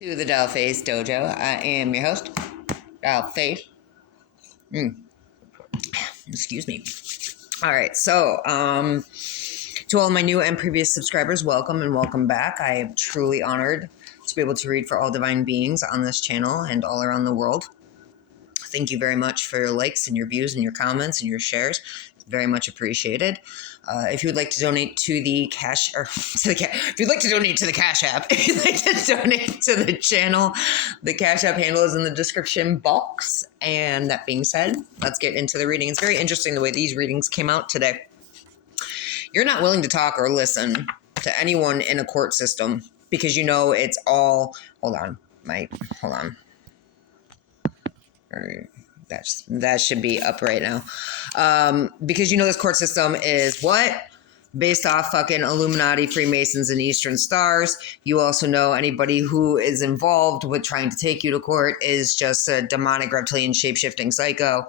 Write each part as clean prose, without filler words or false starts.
To the dollfacedojo. I am your host, Dollface. Excuse me. All right, so to all my new and previous subscribers, welcome and welcome back. I am truly honored to be able to read for all divine beings on this channel and all around the world. Thank you very much for your likes and your views and your comments and your shares. Very much appreciated. If you would like to donate to the if you'd like to donate to the Cashapp, if you'd like to donate to the channel, the Cashapp handle is in the description box. And that being said, let's get into the reading. It's very interesting the way these readings came out today. You're not willing to talk or listen to anyone in a court system because you know it's all. Hold on. All right. That should be up right now. Because you know this court system is what? Based off fucking Illuminati, Freemasons, and Eastern Stars. You also know anybody who is involved with trying to take you to court is just a demonic reptilian shape-shifting psycho.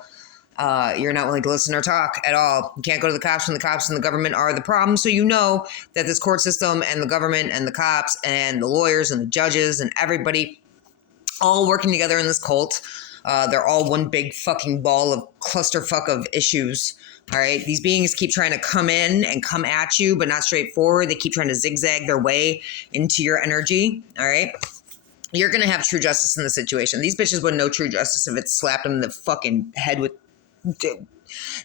You're not willing to listen or talk at all. You can't go to the cops, and the cops and the government are the problem. So you know that this court system and the government and the cops and the lawyers and the judges and everybody all working together in this cult. They're all one big fucking ball of clusterfuck of issues. All right. These beings keep trying to come in and come at you, but not straightforward. They keep trying to zigzag their way into your energy. All right. You're going to have true justice in the situation. These bitches wouldn't know true justice if it slapped them in the fucking head with.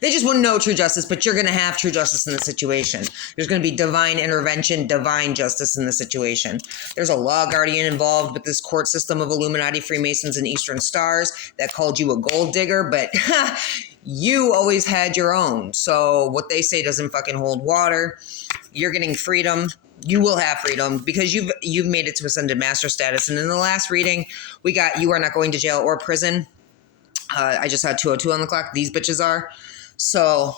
They just wouldn't know true justice, but you're going to have true justice in the situation. There's going to be divine intervention, divine justice in the situation. There's a law guardian involved with this court system of Illuminati, Freemasons, and Eastern Stars that called you a gold digger, but you always had your own. So what they say doesn't fucking hold water. You're getting freedom. You will have freedom because you've made it to ascended master status. And in the last reading, we got you are not going to jail or prison. I just had 202 on the clock. These bitches are. So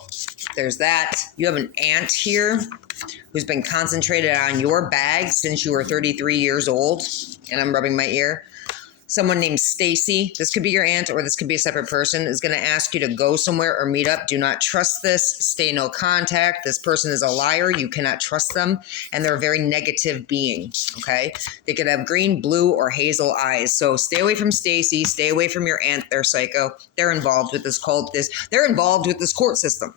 there's that. You have an aunt here who's been concentrated on your bag since you were 33 years old. And I'm rubbing my ear. Someone named Stacy, this could be your aunt or this could be a separate person, is going to ask you to go somewhere or meet up. Do not trust this. Stay no contact. This person is a liar. You cannot trust them. And they're a very negative being, okay? They could have green, blue, or hazel eyes. So stay away from Stacy. Stay away from your aunt. They're psycho. They're involved with this cult. They're involved with this court system.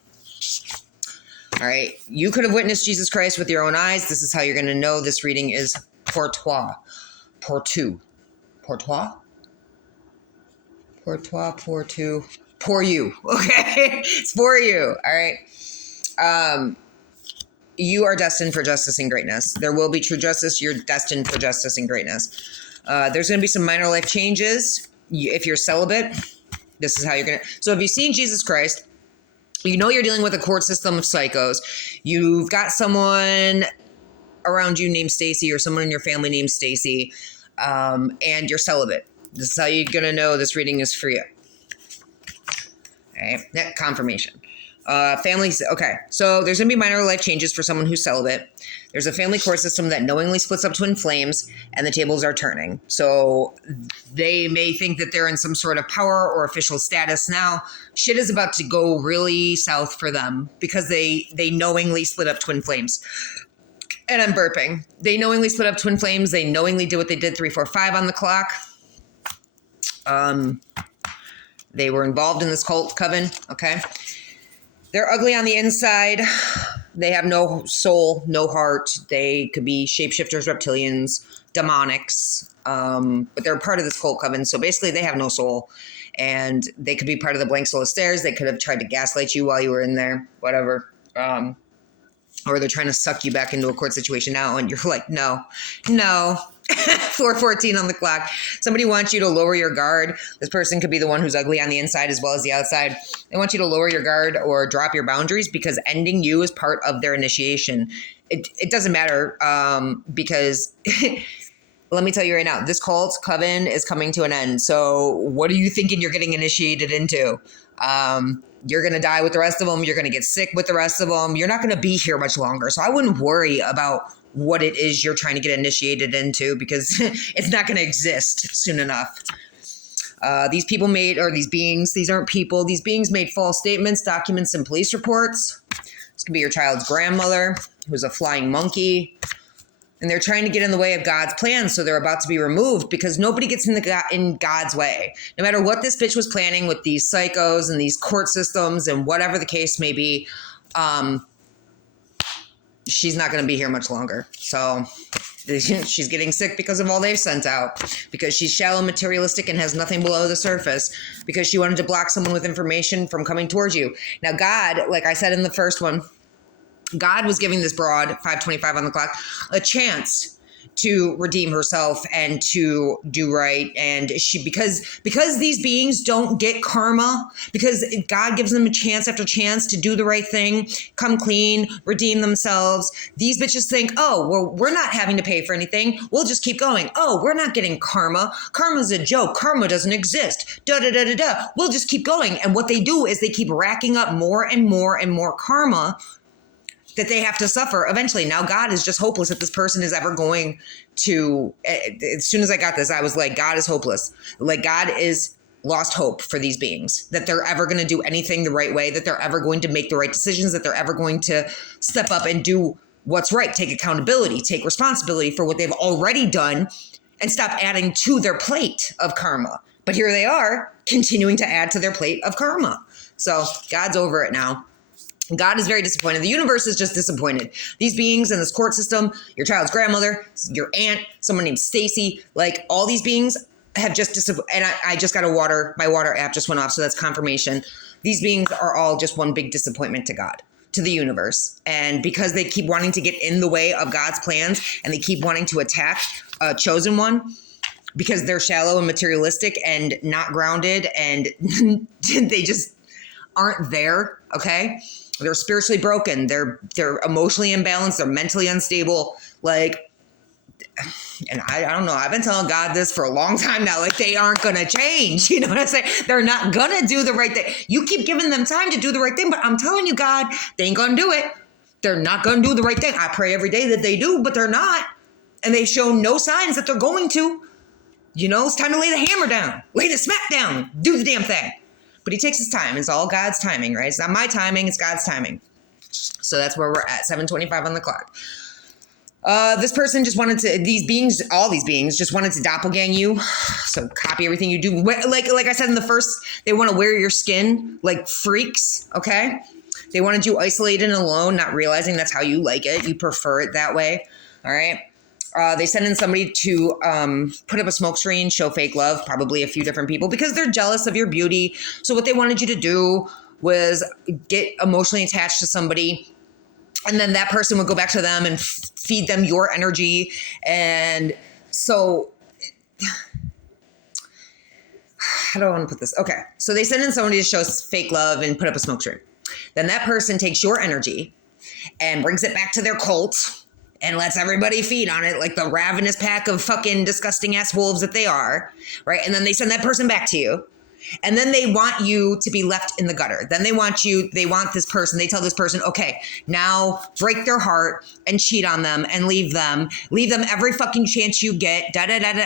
All right? You could have witnessed Jesus Christ with your own eyes. This is how you're going to know this reading is Portois. Portu. Portois? For you. Okay? It's for you. All right? You are destined for justice and greatness. There will be true justice. You're destined for justice and greatness. There's going to be some minor life changes. If you're celibate, this is how you're going to. So if you've seen Jesus Christ, you know you're dealing with a court system of psychos. You've got someone around you named Stacy or someone in your family named Stacy. And you're celibate. This is how you're going to know this reading is for you. Okay. Net confirmation. Families. Okay. So there's going to be minor life changes for someone who's celibate. There's a family court system that knowingly splits up twin flames and the tables are turning. So they may think that they're in some sort of power or official status now. Shit is about to go really south for them because they knowingly split up twin flames. And I'm burping. They knowingly split up twin flames. They knowingly did what they did 3, 4, 5 on the clock. They were involved in this cult coven. Okay. They're ugly on the inside. They have no soul, no heart. They could be shapeshifters, reptilians, demonics. But they're part of this cult coven. So basically they have no soul. And they could be part of the blank soul of stairs. They could have tried to gaslight you while you were in there. Whatever. Or they're trying to suck you back into a court situation now, and you're like, no. 4:14 on the clock. Somebody wants you to lower your guard. This person could be the one who's ugly on the inside as well as the outside. They want you to lower your guard or drop your boundaries because ending you is part of their initiation. It doesn't matter because let me tell you right now, this cult coven is coming to an end. So what are you thinking you're getting initiated into? You're going to die with the rest of them. You're going to get sick with the rest of them. You're not going to be here much longer. So I wouldn't worry about what it is you're trying to get initiated into because it's not going to exist soon enough. These beings, these aren't people. These beings made false statements, documents, and police reports. This could be your child's grandmother, who's a flying monkey. And they're trying to get in the way of God's plans, so they're about to be removed because nobody gets in God's way. No matter what this bitch was planning with these psychos and these court systems and whatever the case may be, she's not going to be here much longer. So she's getting sick because of all they've sent out, because she's shallow, materialistic, and has nothing below the surface, because she wanted to block someone with information from coming towards you. Now, God, like I said in the first one, God was giving this broad, 5:25 on the clock, a chance to redeem herself and to do right. And she, because these beings don't get karma, because God gives them a chance after chance to do the right thing, come clean, redeem themselves. These bitches think, oh, well, we're not having to pay for anything. We'll just keep going. Oh, we're not getting karma. Karma's a joke. Karma doesn't exist. Da, da, da, da, da. We'll just keep going. And what they do is they keep racking up more and more and more karma that they have to suffer eventually. Now, God is just hopeless that this person is ever going to, as soon as I got this, I was like, God is hopeless. Like, God is lost hope for these beings, that they're ever going to do anything the right way, that they're ever going to make the right decisions, that they're ever going to step up and do what's right, take accountability, take responsibility for what they've already done, and stop adding to their plate of karma. But here they are, continuing to add to their plate of karma. So God's over it now. God is very disappointed. The universe is just disappointed. These beings in this court system, your child's grandmother, your aunt, someone named Stacy, like all these beings have just disappointed. And I just got my water app just went off, so that's confirmation. These beings are all just one big disappointment to God, to the universe. And because they keep wanting to get in the way of God's plans and they keep wanting to attack a chosen one, because they're shallow and materialistic and not grounded, and they just aren't there, okay? They're spiritually broken. They're emotionally imbalanced. They're mentally unstable. Like, and I don't know. I've been telling God this for a long time now. Like, they aren't going to change. You know what I'm saying? They're not going to do the right thing. You keep giving them time to do the right thing, but I'm telling you, God, they ain't going to do it. They're not going to do the right thing. I pray every day that they do, but they're not. And they show no signs that they're going to. You know, it's time to lay the hammer down. Lay the smack down. Do the damn thing. But he takes his time. It's all God's timing, right? It's not my timing. It's God's timing. So that's where we're at, 7:25 on the clock. This person just wanted to, all these beings just wanted to doppelgang you. So copy everything you do. Like I said in the first, they want to wear your skin like freaks, okay? They wanted you isolated and alone, not realizing that's how you like it. You prefer it that way, all right? They send in somebody to put up a smoke screen, show fake love, probably a few different people, because they're jealous of your beauty. So what they wanted you to do was get emotionally attached to somebody, and then that person would go back to them and feed them your energy. And so, how do I want to put this? Okay, so they send in somebody to show fake love and put up a smoke screen. Then that person takes your energy and brings it back to their cult and lets everybody feed on it like the ravenous pack of fucking disgusting ass wolves that they are, right? And then they send that person back to you. And then they want you to be left in the gutter. Then they want this person, they tell this person, okay, now break their heart and cheat on them and leave them every fucking chance you get,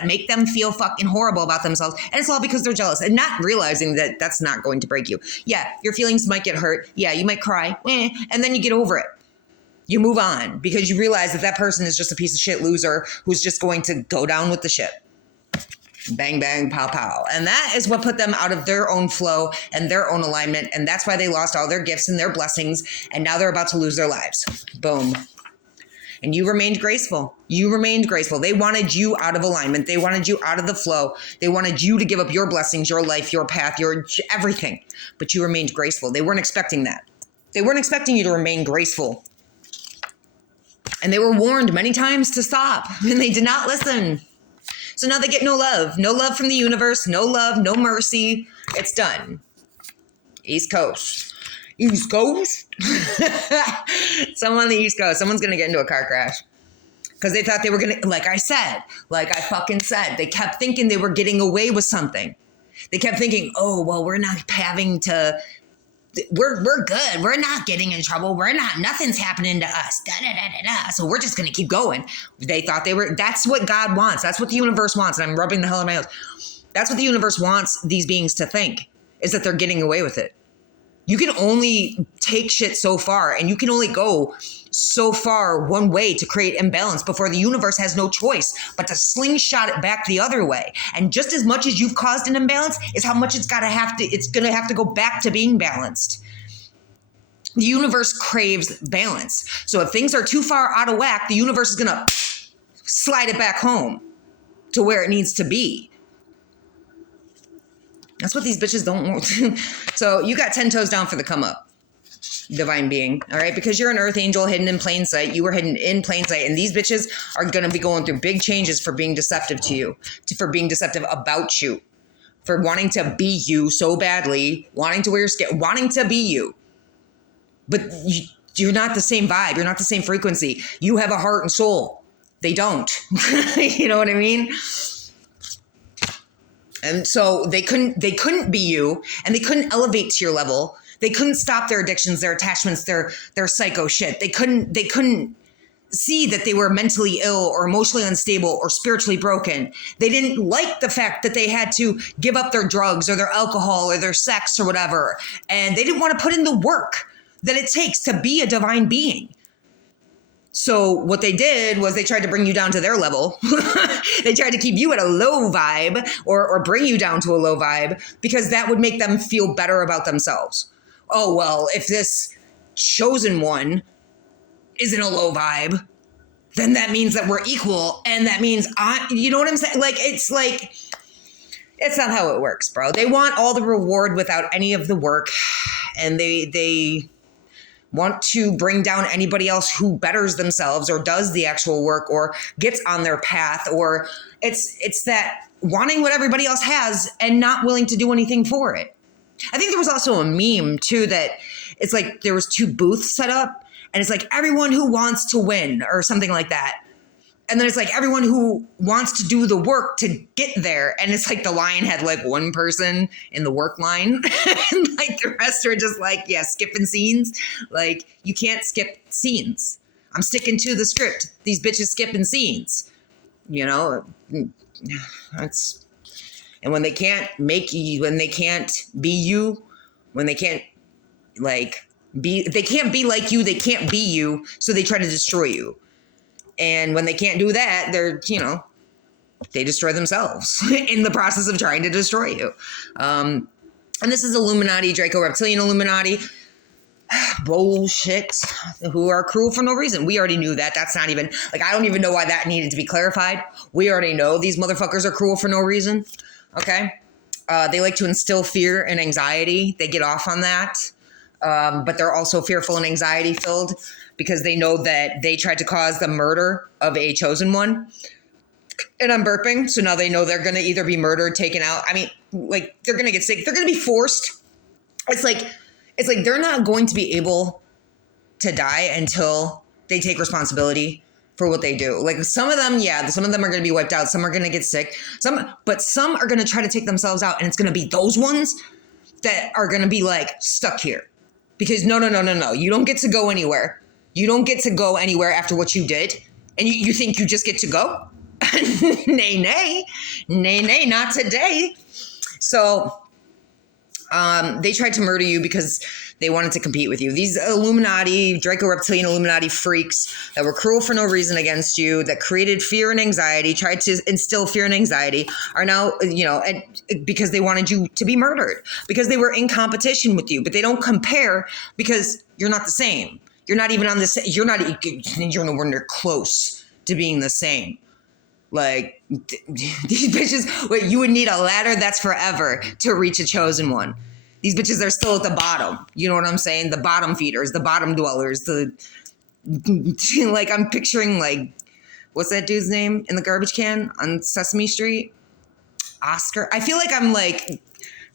make them feel fucking horrible about themselves. And it's all because they're jealous and not realizing that that's not going to break you. Yeah, your feelings might get hurt. Yeah, you might cry, and then you get over it. You move on because you realize that person is just a piece of shit loser who's just going to go down with the ship. Bang, bang, pow, pow. And that is what put them out of their own flow and their own alignment. And that's why they lost all their gifts and their blessings. And now they're about to lose their lives. Boom. And you remained graceful. You remained graceful. They wanted you out of alignment. They wanted you out of the flow. They wanted you to give up your blessings, your life, your path, your everything. But you remained graceful. They weren't expecting that. They weren't expecting you to remain graceful. And they were warned many times to stop, and they did not listen. So now they get no love from the universe, no love, no mercy. It's done. East Coast. Someone on the East Coast, someone's going to get into a car crash because they thought they were going to, like I fucking said, they kept thinking they were getting away with something. They kept thinking, oh, well, we're not having to, we're good. We're not getting in trouble. Nothing's happening to us. So we're just going to keep going. They thought that's what God wants. That's what the universe wants. And I'm rubbing the hell out of my nose. That's what the universe wants these beings to think, is that they're getting away with it. You can only take shit so far, and you can only go so far one way to create imbalance before the universe has no choice but to slingshot it back the other way. And just as much as you've caused an imbalance is how much it's going to have to go back to being balanced. The universe craves balance. So if things are too far out of whack, the universe is going to slide it back home to where it needs to be. That's what these bitches don't want. So you got 10 toes down for the come up, divine being. All right. Because you're an earth angel hidden in plain sight. You were hidden in plain sight. And these bitches are going to be going through big changes for being deceptive to you, for being deceptive about you, for wanting to be you so badly, wanting to wear your skin, wanting to be you. But you're not the same vibe. You're not the same frequency. You have a heart and soul. They don't. You know what I mean? And so they couldn't be you, and they couldn't elevate to your level. They couldn't stop their addictions, their attachments, their psycho shit. They couldn't see that they were mentally ill or emotionally unstable or spiritually broken. They didn't like the fact that they had to give up their drugs or their alcohol or their sex or whatever. And they didn't want to put in the work that it takes to be a divine being. So what they did was they tried to bring you down to their level. They tried to keep you at a low vibe or bring you down to a low vibe because that would make them feel better about themselves. Oh, well, if this chosen one isn't a low vibe, then that means that we're equal. And that means you know what I'm saying? It's not how it works, bro. They want all the reward without any of the work. And they want to bring down anybody else who betters themselves or does the actual work or gets on their path, or it's that wanting what everybody else has and not willing to do anything for it. I think there was also a meme too that it's like there was 2 booths set up and it's like everyone who wants to win or something like that. And then it's like everyone who wants to do the work to get there. And it's like the line had like 1 person in the work line. And like the rest are just like, yeah, skipping scenes. Like you can't skip scenes. I'm sticking to the script. These bitches skipping scenes. You know, that's, and when they can't make you, when they can't be you, when they can't they can't be like you, they can't be you. So they try to destroy you. And when they can't do that, they destroy themselves in the process of trying to destroy you. And this is Illuminati, Draco Reptilian Illuminati. Bullshit. Who are cruel for no reason. We already knew that. That's not even, I don't even know why that needed to be clarified. We already know these motherfuckers are cruel for no reason. Okay? They like to instill fear and anxiety. They get off on that. But they're also fearful and anxiety filled, because they know that they tried to cause the murder of a chosen one. And I'm burping, so now they know they're going to either be murdered, taken out. I mean, they're going to get sick. They're going to be forced. It's like they're not going to be able to die until they take responsibility for what they do. Some of them, some of them are going to be wiped out. Some are going to get sick. But some are going to try to take themselves out. And it's going to be those ones that are going to be stuck here. Because no. You don't get to go anywhere. You don't get to go anywhere after what you did. And you think you just get to go? Nay, not today. So they tried to murder you because they wanted to compete with you. These Illuminati, Draco Reptilian Illuminati freaks that were cruel for no reason against you, that created fear and anxiety, tried to instill fear and anxiety, are now, because they wanted you to be murdered, because they were in competition with you, but they don't compare because you're not the same. You're not even on the same, you're nowhere near close to being the same. These bitches, you would need a ladder that's forever to reach a chosen one. These bitches are still at the bottom. You know what I'm saying? The bottom feeders, the bottom dwellers, I'm picturing what's that dude's name in the garbage can on Sesame Street? Oscar. I feel like I'm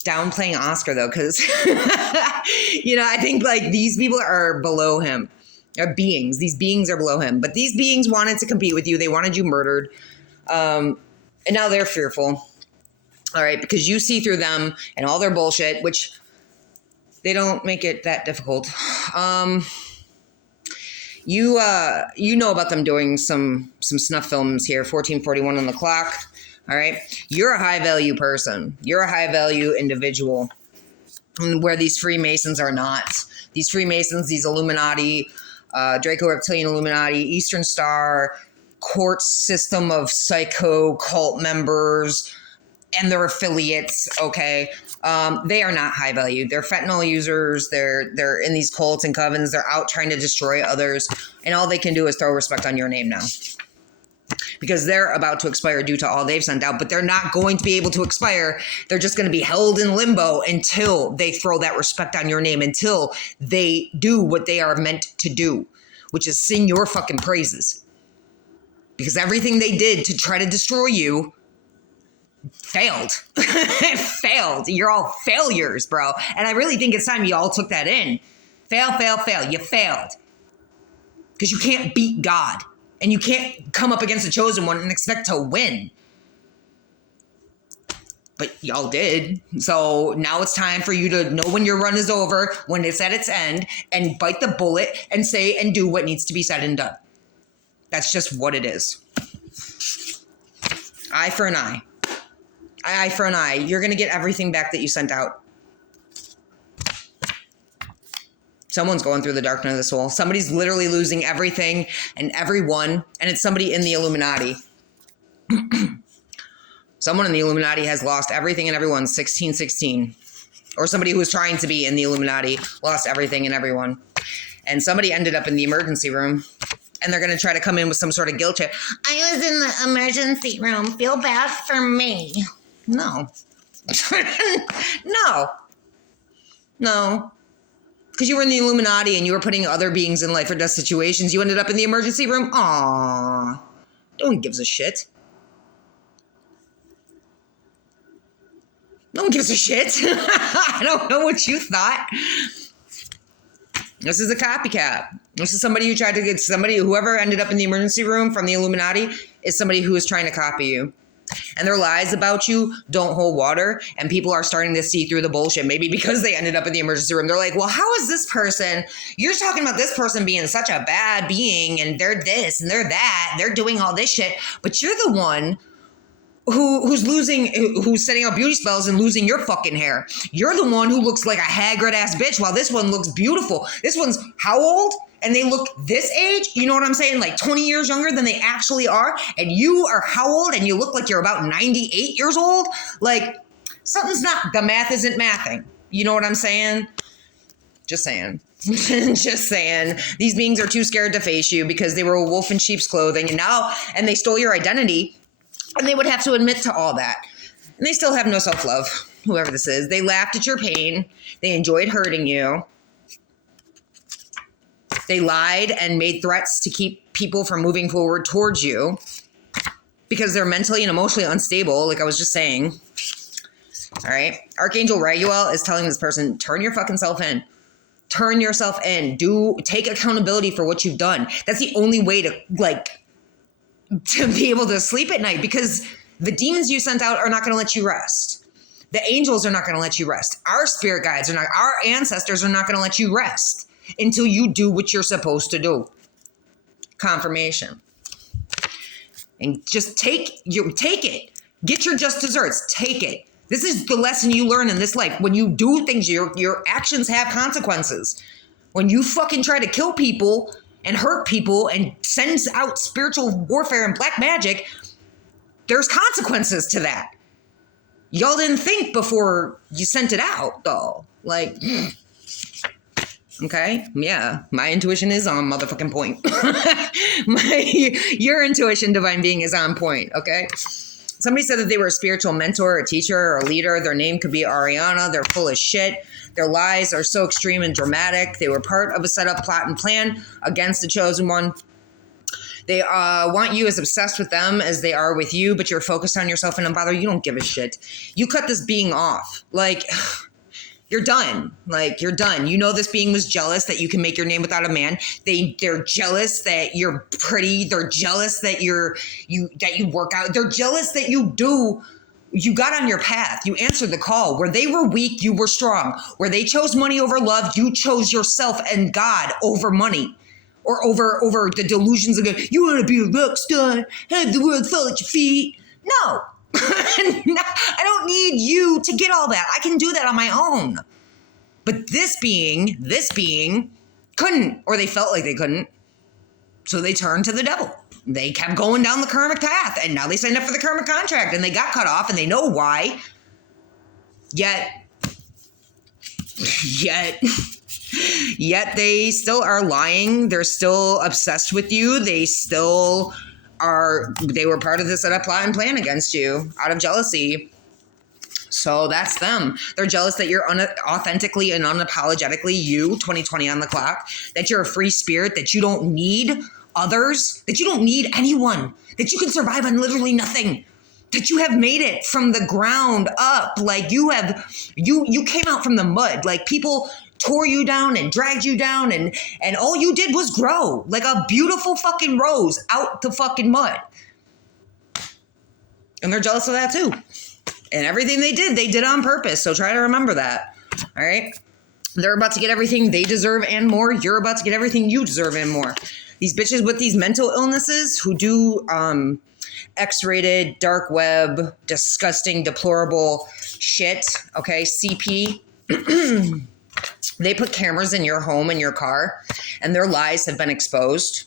downplaying Oscar though, because I think these people are below him. Are beings. These beings are below him. But these beings wanted to compete with you. They wanted you murdered. And now they're fearful. All right, because you see through them and all their bullshit, which they don't make it that difficult. You know about them doing some snuff films here, 1441 on the clock. All right. You're a high value person. You're a high value individual. where these Freemasons are not. These Freemasons, these Illuminati, Draco Reptilian Illuminati, Eastern Star, court system of psycho cult members and their affiliates, okay? They are not high value. They're fentanyl users. They're in these cults and covens. They're out trying to destroy others. And all they can do is throw respect on your name now. Because they're about to expire due to all they've sent out. But they're not going to be able to expire. They're just going to be held in limbo until they throw that respect on your name. Until they do what they are meant to do. Which is sing your fucking praises. Because everything they did to try to destroy you failed. It failed. You're all failures, bro. And I really think it's time you all took that in. Fail, fail, fail. You failed. Because you can't beat God. And you can't come up against the chosen one and expect to win. But y'all did. So now it's time for you to know when your run is over, when it's at its end, and bite the bullet and say and do what needs to be said and done. That's just what it is. Eye for an eye. Eye for an eye. You're going to get everything back that you sent out. Someone's going through the dark night of the soul. Somebody's literally losing everything and everyone, and it's somebody in the Illuminati. Someone in the Illuminati has lost everything and everyone, 1616. Or somebody who was trying to be in the Illuminati lost everything and everyone. And somebody ended up in the emergency room. And they're going to try to come in with some sort of guilt trip. I was in the emergency room. Feel bad for me. No. No. Because you were in the Illuminati and you were putting other beings in life or death situations. You ended up in the emergency room. Aww. No one gives a shit. No one gives a shit. I don't know what you thought. This is a copycat. This is somebody who tried to get somebody, whoever ended up in the emergency room from the Illuminati is somebody who is trying to copy you. And their lies about you don't hold water. And people are starting to see through the bullshit. Maybe because they ended up in the emergency room. They're like, well, how is this person, you're talking about this person being such a bad being and they're this and they're that. They're doing all this shit. But you're the one who's setting out beauty spells and losing your fucking hair. You're the one who looks like a haggard ass bitch while this one looks beautiful. This one's how old? And they look this age? You know what I'm saying? Like 20 years younger than they actually are. And you are how old? And you look like you're about 98 years old? Like something's not, the math isn't mathing. You know what I'm saying? Just saying. Just saying. These beings are too scared to face you because they were a wolf in sheep's clothing. And they stole your identity. And they would have to admit to all that. And they still have no self-love, whoever this is. They laughed at your pain. They enjoyed hurting you. They lied and made threats to keep people from moving forward towards you because they're mentally and emotionally unstable, like I was just saying. All right. Archangel Raguel is telling this person, turn your fucking self in. Turn yourself in. Take accountability for what you've done. That's the only way to be able to sleep at night, because the demons you sent out are not going to let you rest. The angels are not going to let you rest. Our spirit guides our ancestors are not going to let you rest until you do what you're supposed to do. Confirmation. And just take it. Get your just desserts. Take it. This is the lesson you learn in this life. When you do things, your actions have consequences. When you fucking try to kill people and hurt people and sends out spiritual warfare and black magic, there's consequences to that. Y'all didn't think before you sent it out, though. Like, okay, yeah, my intuition is on motherfucking point. Your intuition, divine being, is on point, okay? Somebody said that they were a spiritual mentor, a teacher, or a leader. Their name could be Ariana. They're full of shit. Their lies are so extreme and dramatic. They were part of a setup, plot, and plan against the chosen one. They want you as obsessed with them as they are with you, but you're focused on yourself and unbothered. You don't give a shit. You cut this being off. Like, you're done. Like, you're done. You know this being was jealous that you can make your name without a man. They're jealous that you're pretty. They're jealous that you work out. They're jealous that you got on your path. You answered the call. Where they were weak, you were strong. Where they chose money over love, you chose yourself and God over money. Or over the delusions of you want to be a rock star, have the world fall at your feet. No. I don't need you to get all that. I can do that on my own. But this being couldn't, or they felt like they couldn't. So they turned to the devil. They kept going down the karmic path, and now they signed up for the karmic contract, and they got cut off, and they know why. Yet they still are lying. They're still obsessed with you. They were part of this set up plot and plan against you out of jealousy. So that's them. They're jealous that you're authentically and unapologetically you, 2020 on the clock, that you're a free spirit, that you don't need others, that you don't need anyone, that you can survive on literally nothing, that you have made it from the ground up. Like you came out from the mud. Like people tore you down and dragged you down, and all you did was grow like a beautiful fucking rose out the fucking mud. And they're jealous of that too. And everything they did on purpose. So try to remember that. All right. They're about to get everything they deserve and more. You're about to get everything you deserve and more. These bitches with these mental illnesses who do X-rated, dark web, disgusting, deplorable shit. Okay. CP. They put cameras in your home and your car, and their lies have been exposed.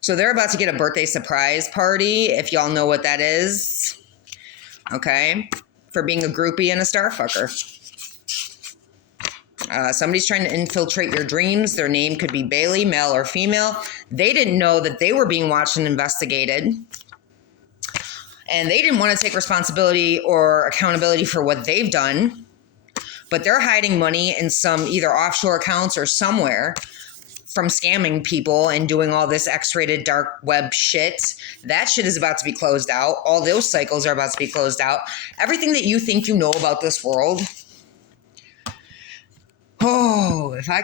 So they're about to get a birthday surprise party, if y'all know what that is. Okay, for being a groupie and a starfucker. Somebody's trying to infiltrate your dreams. Their name could be Bailey, male or female. They didn't know that they were being watched and investigated. And they didn't want to take responsibility or accountability for what they've done. But they're hiding money in some either offshore accounts or somewhere from scamming people and doing all this X-rated dark web shit. That shit is about to be closed out. All those cycles are about to be closed out. Everything that you think you know about this world. Oh, if I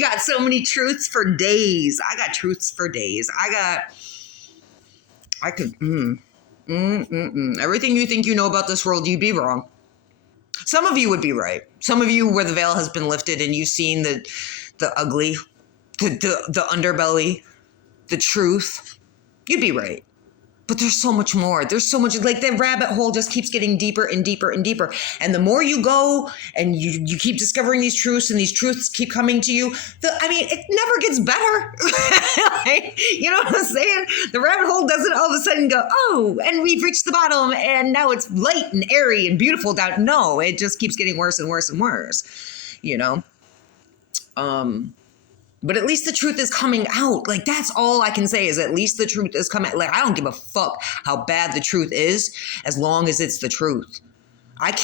got so many truths for days. Everything you think you know about this world, you'd be wrong. Some of you would be right. Some of you where the veil has been lifted and you've seen the ugly, the underbelly, the truth, you'd be right. But there's so much more. There's so much, like the rabbit hole just keeps getting deeper and deeper and deeper. And the more you go and you keep discovering these truths and these truths keep coming to you, it never gets better. Like, you know what I'm saying? The rabbit hole doesn't all of a sudden go, oh, and we've reached the bottom and now it's light and airy and beautiful down. No, it just keeps getting worse and worse and worse, you know? But at least the truth is coming out. Like, that's all I can say is at least the truth is coming. Like, I don't give a fuck how bad the truth is as long as it's the truth. I'm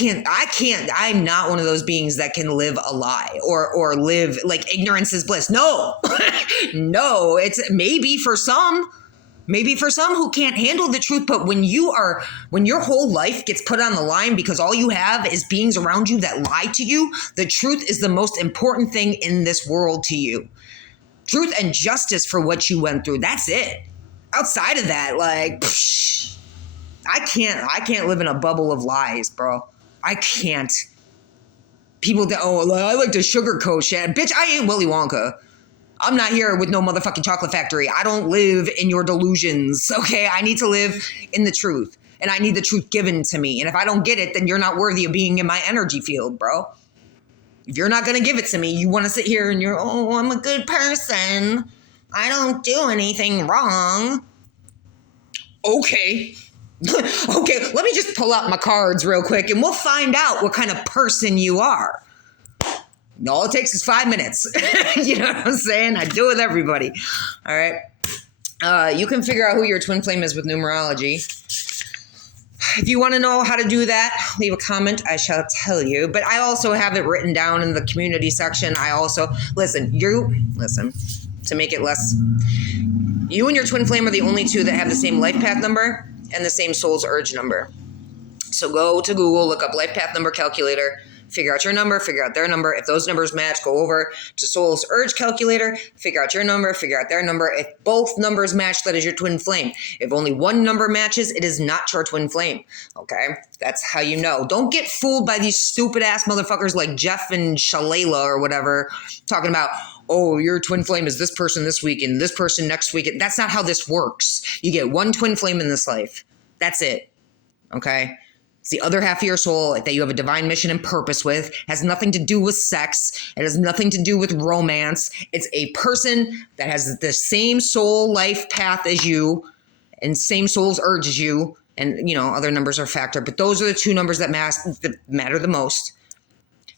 not one of those beings that can live a lie or live like ignorance is bliss. No, no, it's maybe for some who can't handle the truth. But when your whole life gets put on the line because all you have is beings around you that lie to you, the truth is the most important thing in this world to you. Truth and justice for what you went through. That's it. Outside of that, like, I can't live in a bubble of lies, bro. I can't. People that, I like to sugarcoat shit. Bitch, I ain't Willy Wonka. I'm not here with no motherfucking chocolate factory. I don't live in your delusions, okay? I need to live in the truth, and I need the truth given to me. And if I don't get it, then you're not worthy of being in my energy field, bro. If you're not going to give it to me, you want to sit here and you're, I'm a good person. I don't do anything wrong. Okay. Okay, let me just pull out my cards real quick and we'll find out what kind of person you are. All it takes is 5 minutes. You know what I'm saying? I do it with everybody. All right. You can figure out who your twin flame is with numerology. If you want to know how to do that, leave a comment. I shall tell you. But I also have it written down in the community section. I also, listen, to make it less, you and your twin flame are the only two that have the same life path number and the same soul's urge number. So go to Google, look up life path number calculator, figure out your number, figure out their number. If those numbers match, go over to Soul's Urge Calculator, figure out your number, figure out their number. If both numbers match, that is your twin flame. If only one number matches, it is not your twin flame. Okay? That's how you know. Don't get fooled by these stupid ass motherfuckers like Jeff and Shalala or whatever talking about, oh, your twin flame is this person this week and this person next week. That's not how this works. You get one twin flame in this life. That's it. Okay? It's the other half of your soul that you have a divine mission and purpose with. It has nothing to do with sex. It has nothing to do with romance. It's a person that has the same soul life path as you and same soul's urge as you. And, you know, other numbers are a factor. But those are the two numbers that matter the most.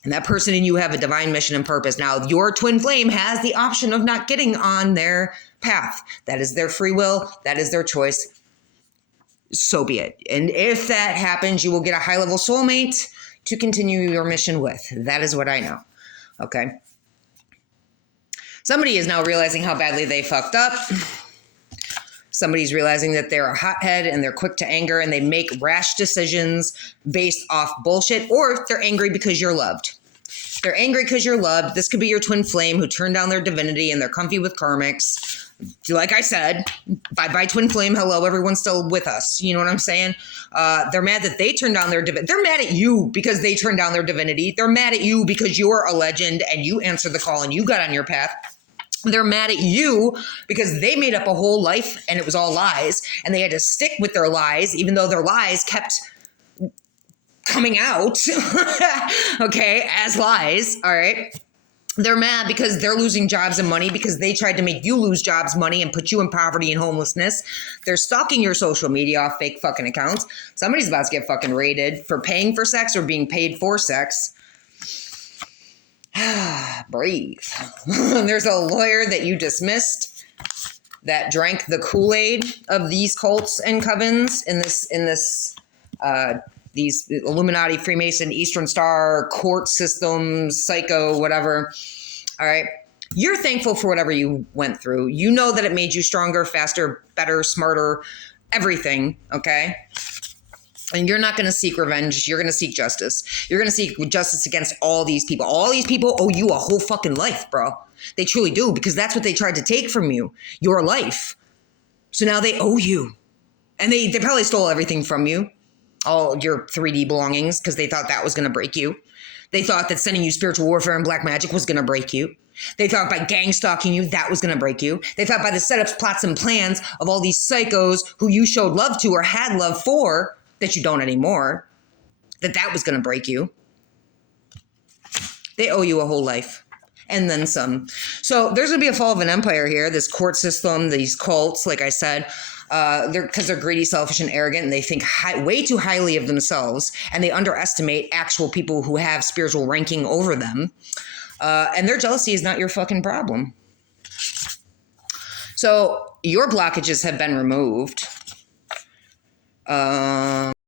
And that person and you have a divine mission and purpose. Now, your twin flame has the option of not getting on their path. That is their free will. That is their choice. So be it. And if that happens, you will get a high-level soulmate to continue your mission with. That is what I know. Okay. Somebody is now realizing how badly they fucked up. Somebody's realizing that they're a hothead and they're quick to anger and they make rash decisions based off bullshit, or they're angry because you're loved. They're angry because you're loved. This could be your twin flame who turned down their divinity and they're comfy with karmics. Like I said, bye-bye twin flame. Hello, everyone's still with us. You know what I'm saying? They're mad that they turned down their divinity. They're mad at you because they turned down their divinity. They're mad at you because you're a legend and you answered the call and you got on your path. They're mad at you because they made up a whole life and it was all lies and they had to stick with their lies, even though their lies kept coming out, okay, as lies, all right? They're mad because they're losing jobs and money because they tried to make you lose jobs, money, and put you in poverty and homelessness. They're stalking your social media off fake fucking accounts. Somebody's about to get fucking raided for paying for sex or being paid for sex. Breathe. There's a lawyer that you dismissed that drank the Kool-Aid of these cults and covens in these Illuminati, Freemason, Eastern Star, court systems, psycho, whatever. All right. You're thankful for whatever you went through. You know that it made you stronger, faster, better, smarter, everything. Okay. And you're not going to seek revenge. You're going to seek justice. You're going to seek justice against all these people. All these people owe you a whole fucking life, bro. They truly do, because that's what they tried to take from you, your life. So now they owe you. And they probably stole everything from you, all your 3D belongings, because they thought that was going to break you. They thought that sending you spiritual warfare and black magic was going to break you. They thought by gang stalking you, that was going to break you. They thought by the setups, plots, and plans of all these psychos who you showed love to or had love for, that you don't anymore, that was going to break you. They owe you a whole life and then some. So there's going to be a fall of an empire here. This court system, these cults, like I said, because they're greedy, selfish, and arrogant, and they think way too highly of themselves, and they underestimate actual people who have spiritual ranking over them. And their jealousy is not your fucking problem. So your blockages have been removed.